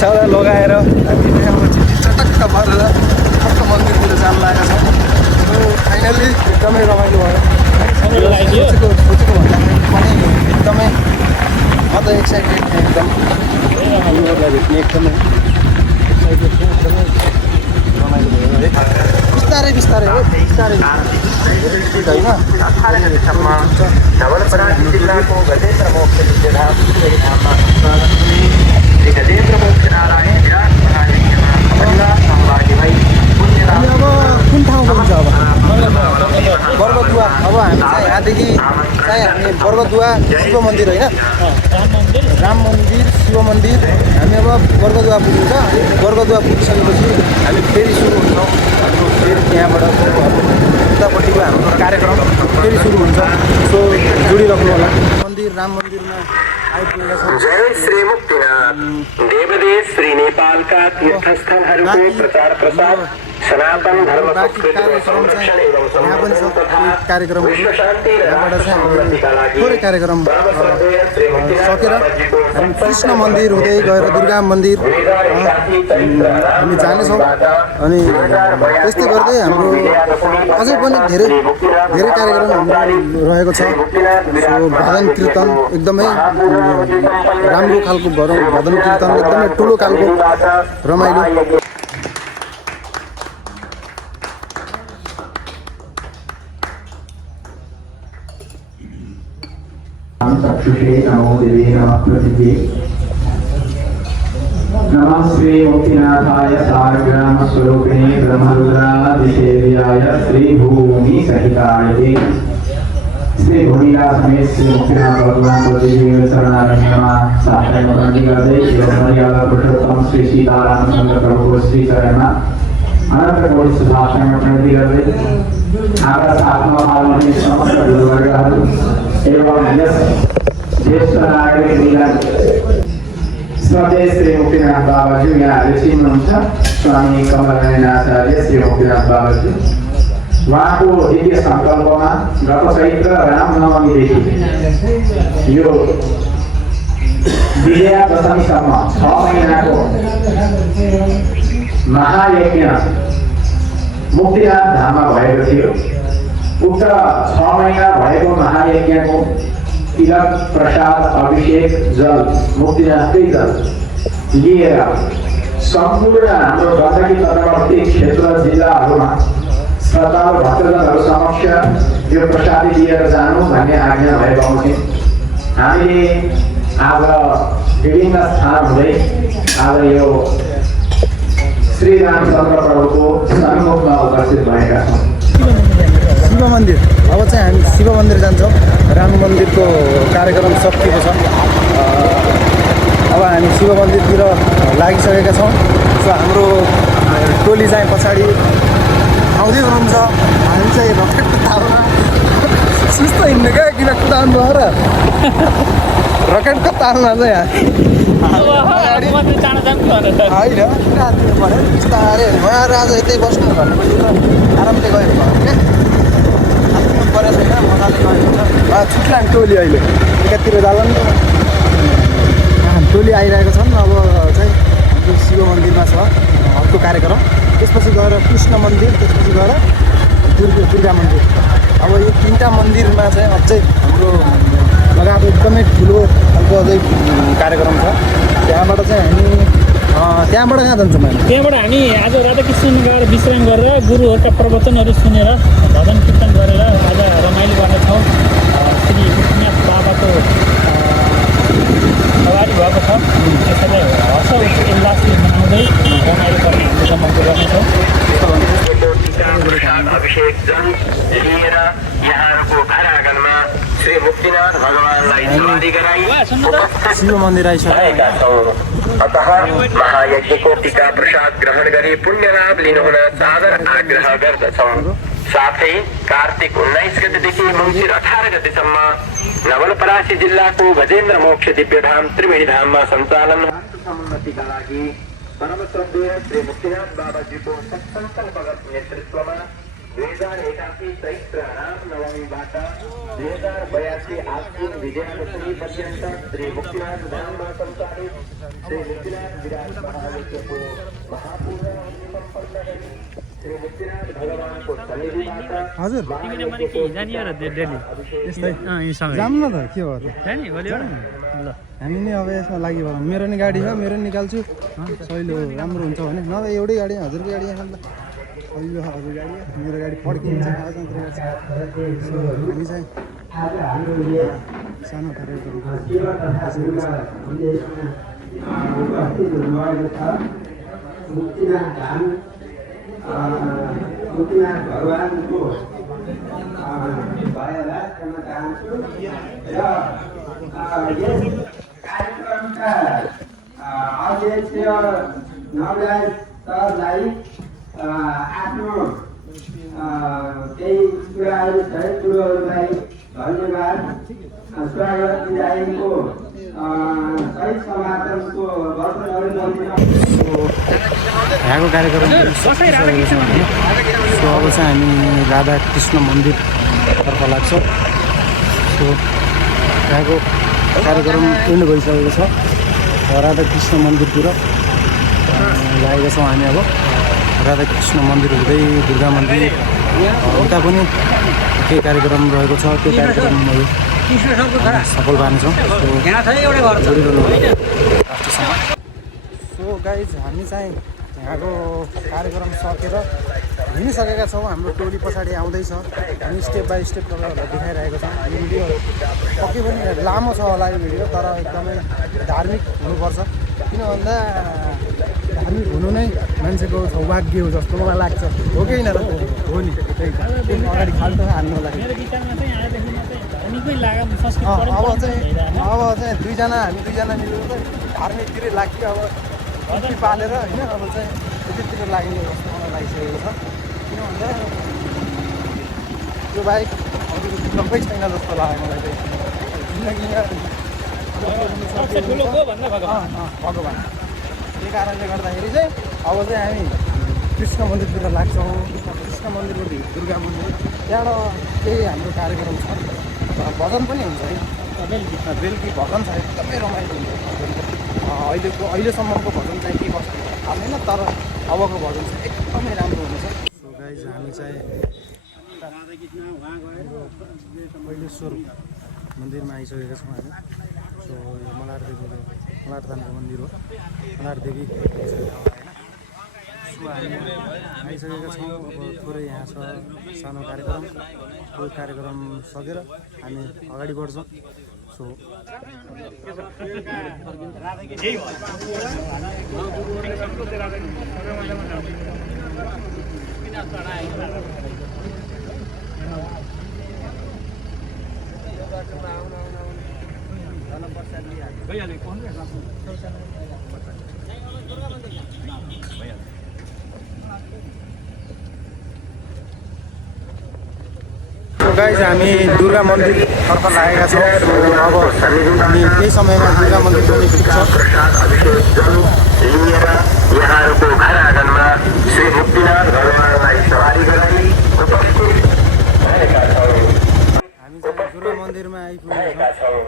सादा लगाएर हामीले अब चटक्क भरेर टक्क मन्दिरतिर जान लागेका छौँ। फाइनल्ली एकदमै रमाइलो भयो। सोचेको भन्दा पनि एकदमै म त एक्साइटेड थिएँ एकदम हामीहरूलाई भेट्ने एकदमै एक्साइटेड थिएँ। एकदमै रमाइलो भयो है। बिस्तारै बिस्तारै हो बिस्तारै स्पिड होइन। नवलपरासी जिल्लाको गजेन्द्र मोक्ष विद्याधाम धाममा श्री गजेन्द्र मोक्ष नारायण विराट महायज्ञमा महिला सहभागी भई हामी अब कुन ठाउँको हुन्छ अब बर्गदुवा। अब हामी चाहिँ यहाँदेखि चाहिँ हामी बर्गदुवा शिव मन्दिर होइन राम मन्दिर शिव मन्दिर हामी अब बर्गदुवा पुग्छ। बर्गदुवा पुगिसकेपछि हामी फेरि सुरु हुन्छौँ। हाम्रो फेरि त्यहाँबाट उतापट्टिको हाम्रो कार्यक्रम फेरि सुरु हुन्छ। सो जोडिराख्नु होला। मन्दिर राम मन्दिरमा आइपुगेका छौँ। जय श्री मुक्तिनाथ देवदेश श्री नेपालका तीर्थस्थलहरूको प्रचार प्रसार सनातन धर्म संस्कृति संरक्षण एवं संवर्धन तथा कार्यक्रम विश्व शान्ति र समृद्धिका लागि थोरै कार्यक्रम सकेर हामी कृष्ण मन्दिर हुँदै गएर दुर्गा मन्दिर हामी जानेछौँ। अनि त्यस्तै गर्दै हाम्रो अझै पनि धेरै धेरै कार्यक्रम हाम्रो रहेको छ। सो भजन कीर्तन एकदमै राम्रो खालको भजन कीर्तन एकदमै ठुलो खालको रमाइलो। चक्षुषे नमो देवे नमः पृथिव्यै नमः श्री मुक्तिनाथाय सारग्राम स्वरूपिणे ब्रह्मरुद्रादिसेव्याय श्री भूमि सहिताय श्री भूमिला समेत श्री मुक्तिनाथ भगवान को दिव्य चरणारविन्दमा साष्टाङ्ग प्रणति गर्दै मर्यादा पुरुषोत्तम श्री सीतारामचन्द्र प्रभुको श्री चरणमा अनन्त कोटि साष्टाङ्ग प्रणति गर्दै हाम्रा साथमा पाल्ने समस्त गुरुवर्गहरू एवं यस ज्येष्ठ नागरिक श्रद्धेय श्री मुक्तिनाथ बाबाजी यहाँहरूले चिन्नुहुन्छ। स्वामी कमलनारायण आचार्य श्री मुक्तिनाथ बाबाजी उहाँको दिव्य सङ्कल्पमा गत चैत्र रामनवमीदेखि यो विजया दशमीसम्म 6 महिनाको महायज्ञ मुक्तिनाथ धाममा भएको थियो। उक्त 6 महिना भएको महायज्ञको तिलक प्रसाद अभिषेक जल मुक्तिनाथकै जल लिएर सम्पूर्ण हाम्रो गण्डकी तटवर्ती क्षेत्र जिल्लाहरूमा श्रद्धालु भक्तजनहरू समक्ष यो प्रसादी लिएर जानु भन्ने आज्ञा भएको हुँदै हामीले आज विभिन्न स्थान हुँदै आज यो श्री रामचन्द्र प्रभुको सन्मुखमा उपस्थित भएका छौँ। शिव मन्दिर अब चाहिँ हामी शिव मन्दिर जान्छौँ। राम मन्दिरको कार्यक्रम सकिएको छ। अब हामी शिव मन्दिरतिर लागिसकेका छौँ। सो हाम्रो टोली चाहिँ पछाडि आउँदै हुनुहुन्छ। हामी चाहिँ रकेटको तालमा सुस्त हिँड्ने क्या किन कुदाउनु भयो र रकेटको तालमा चाहिँ होइन बिस्तारै उहाँहरू आज यतै बस्नु आरामले गयो भने क्या परेको छैन मजाले गएको छ। छुट्लान् टोली अहिले एकातिर जाला नि टोली आइरहेको छन्। अब चाहिँ हाम्रो शिव मन्दिरमा छ अर्को कार्यक्रम। त्यसपछि गएर कृष्ण मन्दिर त्यसपछि गएर दुर्गा मन्दिर। अब यो 3टा मन्दिरमा चाहिँ अझै हाम्रो लगाएको एकदमै ठुलो खालको अझै कार्यक्रम छ। त्यहाँबाट चाहिँ हामी त्यहाँबाट कहाँ जान्छौँ हामी? त्यहाँबाट हामी आज राधाकृष्ण गएर विश्राम गरेर गुरुहरूका प्रवचनहरू सुनेर भजन कीर्तन गरेर आज रमाइलो गर्नेछौँ। श्री मुक्तिनाथ बाबाको सवारी भएको छ। त्यसैले हर्ष उल्लासले मनाउँदै रमाइलो गर्ने हामीले सम्बन्ध गर्नेछौँ। अभिषेक जल लिएर यहाँहरूको घर आँगनमा श्री मुक्तिनाथ भगवानलाई सवारी गराई शिव मन्दिर आइसकेका छौँ। अतः महायज्ञको टीका प्रसाद ग्रहण गरी पुण्य लाभ लिनुहुन सादर आग्रह गर्दछौँ। साथै कार्तिक 19 गतेदेखि मङ्सिर 18 गतेसम्म नवलपरासी जिल्लाको गजेन्द्र मोक्ष दिव्यधाम त्रिवेणी धाममा सञ्चालन समुन्नतिका लागि परम श्रद्धेय श्री मुक्तिनाथ बाबाजीको सत्सङ्कल्पगत नेतृत्वमा 2081 चैत्र रामनवमीबाट 2082 आश्विन विजयादशमी पर्यन्त श्री मुक्तिनाथ धाममा सञ्चालित श्री मुक्तिनाथ विराट महायज्ञको महापूर्ण सम्पन्न गरी श्री मुक्तिनाथ भगवानको सन्निधिबाट हजुर तिमीले भने के जाने र डेली यस्तै यहीसँग जाऊँ न त के हो त जाने भोलिबाट ल हामी नि अब यसमा लागि भनौँ मेरो नि गाडी छ मेरो नि निकाल्छु सहिलो राम्रो हुन्छ भने नभए एउटै गाडी हजुरको गाडी यहाँ त सहिलो हजुर गाडी मेरो गाडी फड्किन्छ आज हामी चाहिँ सानो मुक्तिनाथ भगवानको भयलाई गर्न चाहन्छु र यस कार्यक्रमका अध्यक्ष नवराज सरलाई आफ्नो केही कुराहरू सही कुरोहरूलाई धन्यवाद स्वागत दिलाएको सही समापनको वर्षहरू यहाँको कार्यक्रम सो अब चाहिँ हामी राधाकृष्ण मन्दिरतर्फ लाग्छौँ सो यहाँको कार्यक्रम एन्ड भइसकेको छ राधाकृष्ण मन्दिरतिर लागेका छौँ हामी अब राधाकृष्ण मन्दिर हुँदै दुर्गा मन्दिर उता पनि केही कार्यक्रम रहेको छ त्यो कार्यक्रम सफल पार्नेछौँ सो गाइज हामी चाहिँ यहाँको कार्यक्रम सकेर हिँडिसकेका छौँ हाम्रो टोली पछाडि आउँदैछ हामी स्टेप बाई स्टेप तपाईँहरूलाई देखाइरहेको छौँ यो भिडियो पक्कै पनि लामो छ होला यो भिडियो तर एकदमै धार्मिक हुनुपर्छ किन भन्दा धार्मिक हुनु नै मान्छेको सौभाग्य हो जस्तो मलाई लाग्छ हो कि होइन र हो नि त्यही अगाडि खाल्टो हान्नु लागि मेरो विचारमा चाहिँ आजदेखि चाहिँ धार्मिकै लागम संस्कृत अब चाहिँ दुईजना हामी दुईजना मिलेर चाहिँ धार्मिकतिरै लाग्यो अब कति पालेर होइन अब चाहिँ त्यतिर लाग्ने जस्तो मलाई लागिसकेको छ किन भन्दा त्यो बाहेक अरू विकल्पै छैन जस्तो लाग्यो मलाई चाहिँ भगवान् त्यही कारणले गर्दाखेरि चाहिँ अब चाहिँ हामी कृष्ण मन्दिरतिर लाग्छौँ कृष्ण मन्दिरको दुर्गा मन्दिर त्यहाँबाट केही हाम्रो कार्यक्रम छ भजन पनि हुन्छ है बेलुकी भजन छ एकदमै रमाइलो हुन्छ अहिलेसम्मको भजन चाहिँ के कस्तो थाहा छैन तर अबको भजन चाहिँ एकदमै राम्रो हुनेछ सो गाइज हामी चाहिँ पहिलेश्वर मन्दिरमा आइसकेका छौँ हामी सो यो मलारदेवीको मन्दिर हो मलारदेवी होइन सो हामी आइसकेका छौँ अब थोरै यहाँ छ सानो कार्यक्रम त्यो कार्यक्रम सकेर हामी अगाडि बढ्छौँ सो गाइज हामी दुर्गा मन्दिरतर्फ लागेका छौँ अब हामी केही समयमा दुर्गा मन्दिर पनि पुग्छ लिएर यहाँहरूको घर आँगनमा श्री मुक्तिनाथ भगवानलाई सवारी गराई उपस्थित भएका छौँ हामी दुर्गा मन्दिरमा आइपुगेका छौँ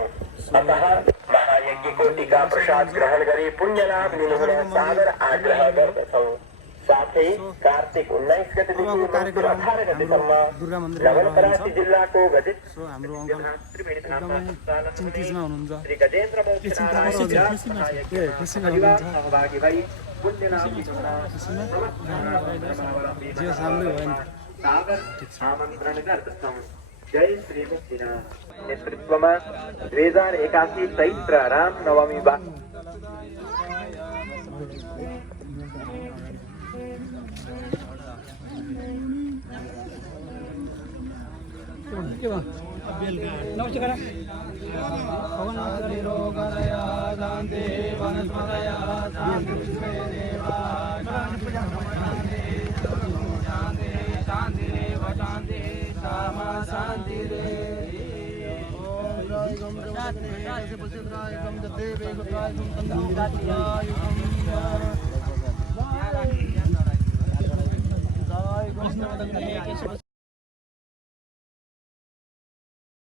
महायज्ञको टीका प्रसाद ग्रहण गरी पुण्य लाभ लिनुहुन सादर आग्रह गर्दछौँ साथै कार्तिक 19 गतेदेखि 18 गतेसम्म दुर्गा मन्दिर नवलपरासी जिल्लाको गजेन्द्र सो हाम्रो अङ्कल एकदमै चिन्तितमा हुनुहुन्छ श्री गजेन्द्र खुसीमा हुनुहुन्छ सहभागी भई पुण्य लाभ जे सामले भयो नि सादर आमन्त्रण गर्दछौँ जय श्री मुक्तिनाथ नेतृत्वमा 2081 चैत्र रामनवमीबाट जय तपाईँको